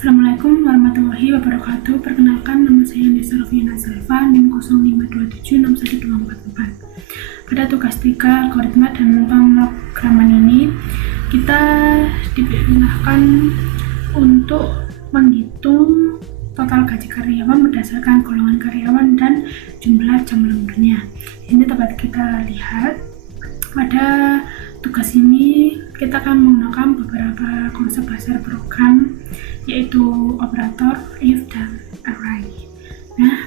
Assalamualaikum warahmatullahi wabarakatuh. Perkenalkan, nama saya Nesa Rofiana Zalfa, NIM 0527612444. Pada tugas 3 algoritma dan pemrograman ini, kita diperintahkan untuk menghitung total gaji karyawan berdasarkan golongan karyawan dan jumlah jam lemburnya. Ini dapat kita lihat pada tugas ini kita akan menggunakan beberapa konsep dasar program, yaitu operator, if, dan array. Nah,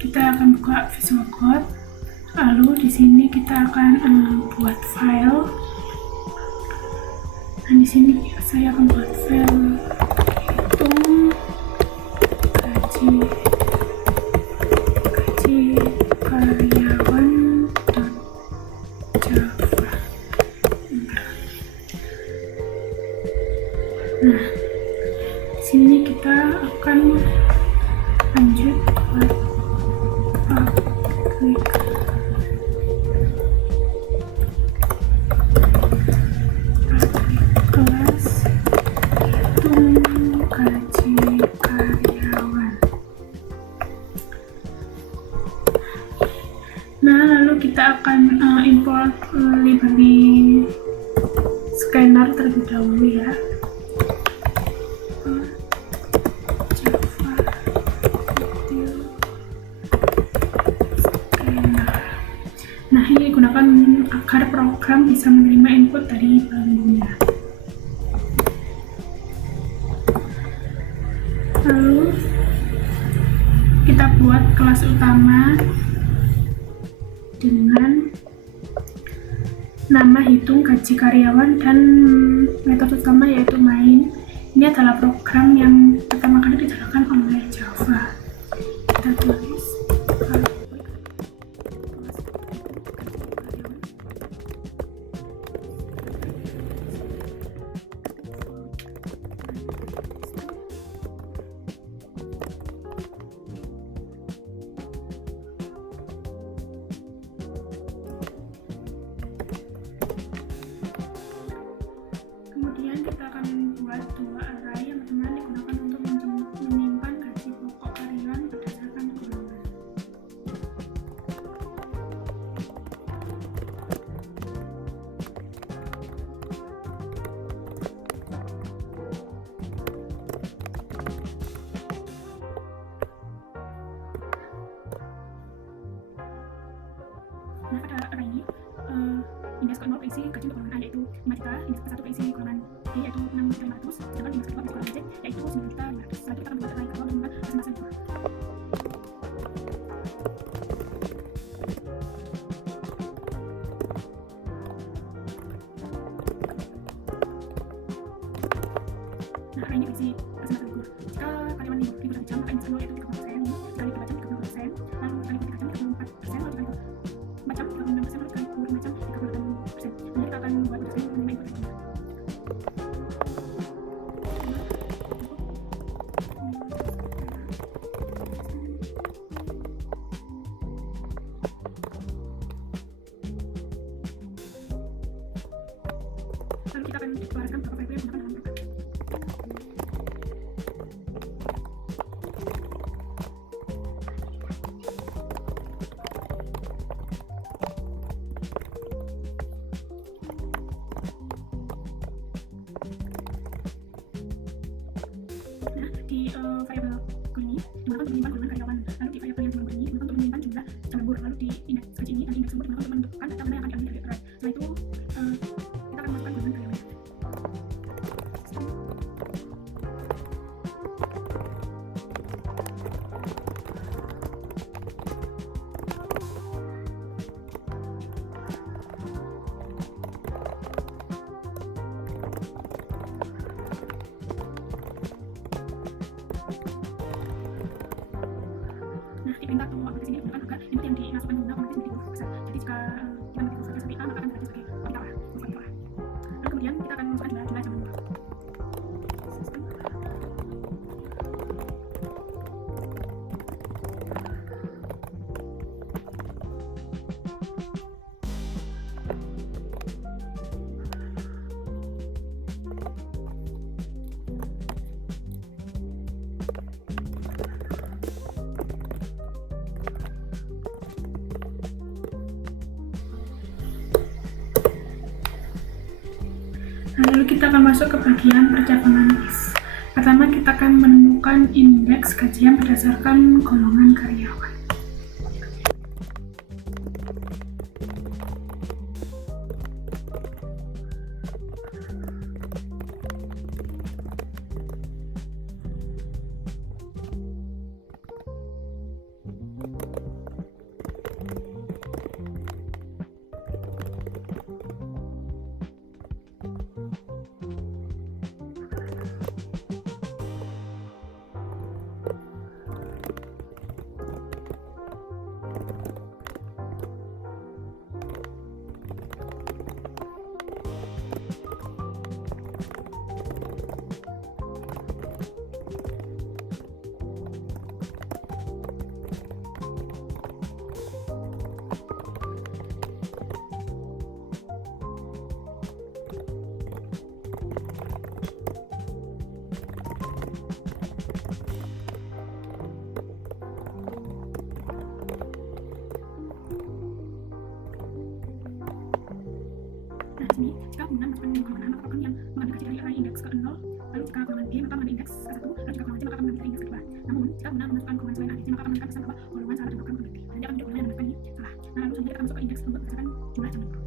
kita akan buka Visual Code. Lalu di sini kita akan buat file. Dan di sini saya akan buat file hitung gaji karyawan .java. Nah, di sini kita akan lanjut buat public kelas hitung gaji karyawan. Nah, lalu kita akan import library scanner terlebih dahulu ya. Nah, ini digunakan agar program bisa menerima input dari pengguna. Lalu kita buat kelas utama dengan nama hitung gaji karyawan dan metode utama yaitu main. Ini adalah program yang pertama kali dijalankan oleh Java. Kita tulis kemudian kita akan buat dua array yang teman digunakan untuk menyimpan gaji pokok karyawan berdasarkan golongan. Nah, pada array ini indeks ke 0 berisi gaji untuk golongan A yaitu 5 juta, indeks ke 1 berisi golongan B yaitu 6.500, sedangkan indeks ke 2 berisi golongan C yaitu 9.500. Selanjutnya kita akan membuat array kedua dengan masing-masing dua. Nah, array ini berisi masing-masing libur. Jika karyawan libur 1 jam, maka indeks ke 0 yaitu 30%, jika libur 2 jam 30%, lalu jika libur 3 jam 34%, lalu jika libur 4 jam 36%, lalu jika libur 5 jam 38%. Kemudian kita akan membuat indeks ini menerima input dari lalu kita akan keluarkan beberapa variabel yang menggunakan dalam program. Nah, di variabel ini digunakan untuk menyimpan golongan karyawan, lalu di variabel yang ini digunakan untuk menyimpan jumlah jam lembur, lalu di indeks gaji ini dan indeks lembur digunakan untuk menentukan data mana yang akan diambil dari array. Setelah itu kita akan masukkan golongan karyawan. Nah, di perintah atau aplikasi ini digunakan agar input yang dimasukkan pengguna otomatis menjadi kita akan masuk ke bagian percabangan kuis. Pertama, kita akan menemukan indeks gajian berdasarkan golongan karyawan. Nah, di sini jika penggunaan masukkan golongan A, maka akan yang mengambil gaji dari array indeks ke 0, lalu jika golongan B maka mengambil indeks ke 1, lalu jika golongan C maka akan mengambil indeks ke 2. Namun, jika penggunaan memasukkan golongan selain ADC maka akan menentukan pesan bahwa golongan salah dan bukan golongan B. Nanti akan menjadi golongan yang menentukan ini salah. Nah, lalu selanjutnya akan masuk ke indeks lembut berdasarkan jumlah jam lembur.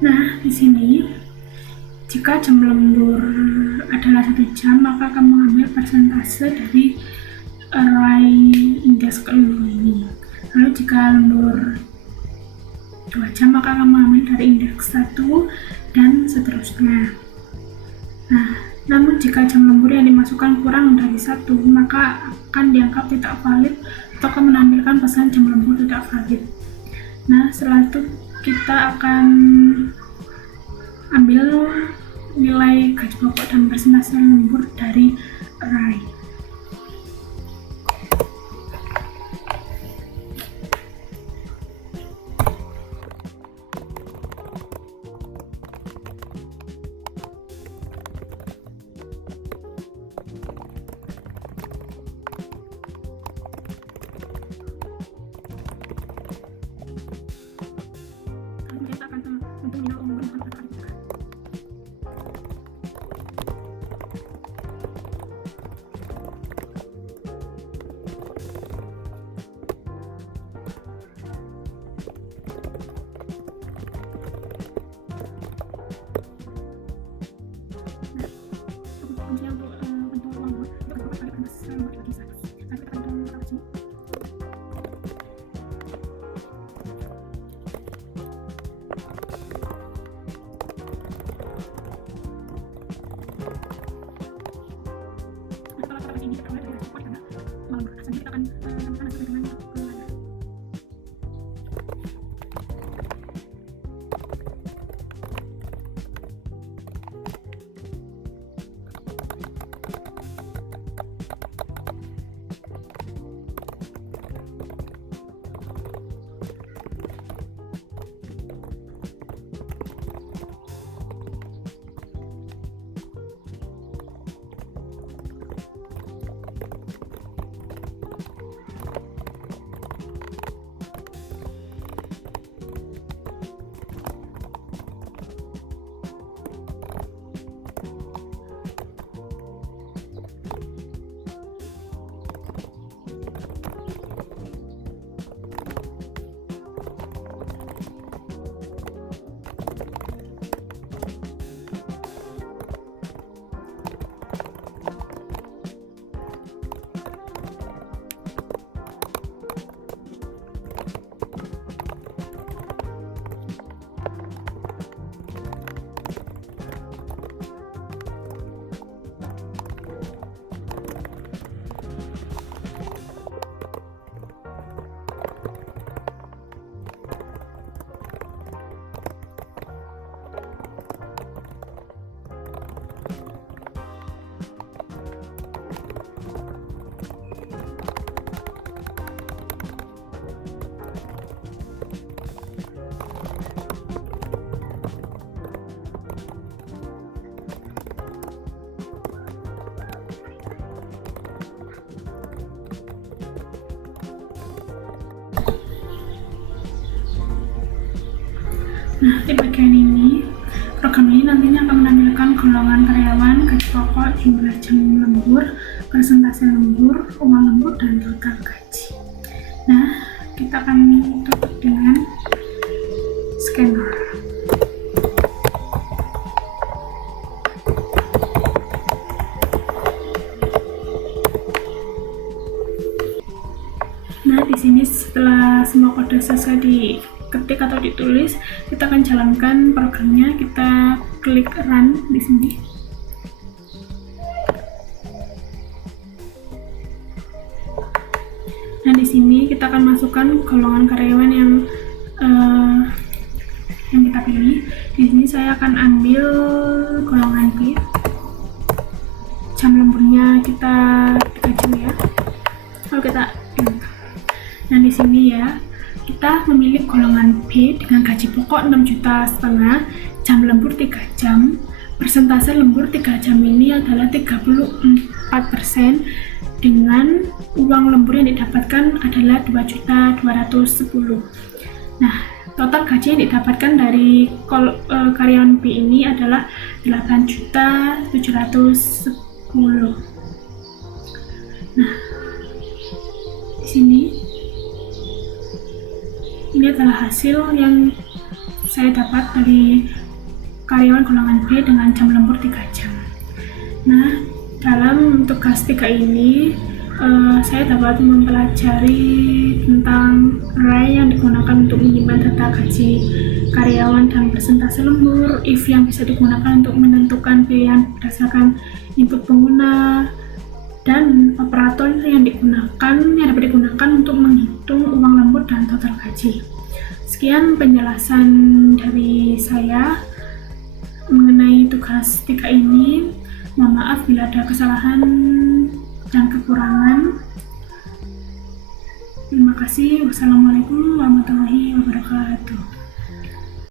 Nah, di sini jika jam lembur adalah 1 jam, maka akan mengambil persentase dari array indeks ke 0 ini. Lalu jika lembur 2 jam, maka akan mengambil dari indeks 1 dan seterusnya. Nah, namun jika jam lembur yang dimasukkan kurang dari 1, maka akan dianggap tidak valid atau akan menampilkan pesan jam lembur tidak valid. Nah, setelah itu kita akan ambil nilai gaji pokok dan persentase lembur dari array. Kita akan menentukan umur menggunakan kata. Nah, di bagian ini, program ini nantinya akan menampilkan golongan karyawan, gaji pokok, jumlah jam lembur, persentase lembur, uang lembur, dan total gaji. Nah, kita akan tutup dengan scanner. Nah, di sini setelah semua kode selesai diketik atau ditulis, kita akan jalankan programnya. Kita klik run di sini. Nah, di sini kita akan masukkan golongan karyawan yang kita pilih. Di sini saya akan ambil golongan B. Jam lemburnya kita 3 jam ya. Lalu kita nah, di sini ya, kita memilih golongan B dengan gaji pokok 6,5 juta, jam lembur 3 jam, persentase lembur 3 jam ini adalah 34%, dengan uang lembur yang didapatkan adalah 2.210.000. Nah, total gaji yang didapatkan dari karyawan B ini adalah 8.710.000. Nah, di sini ini adalah hasil yang saya dapat dari karyawan golongan B dengan jam lembur 3 jam. Nah, dalam tugas 3 ini saya dapat mempelajari tentang array yang digunakan untuk menyimpan data gaji karyawan dan persentase lembur, if yang bisa digunakan untuk menentukan pilihan berdasarkan input pengguna, dan operator yang dapat digunakan untuk menghitung uang lembur dan total gaji. Sekian penjelasan dari saya mengenai tugas 3 ini. Mohon maaf bila ada kesalahan dan kekurangan. Terima kasih. Wassalamualaikum warahmatullahi wabarakatuh.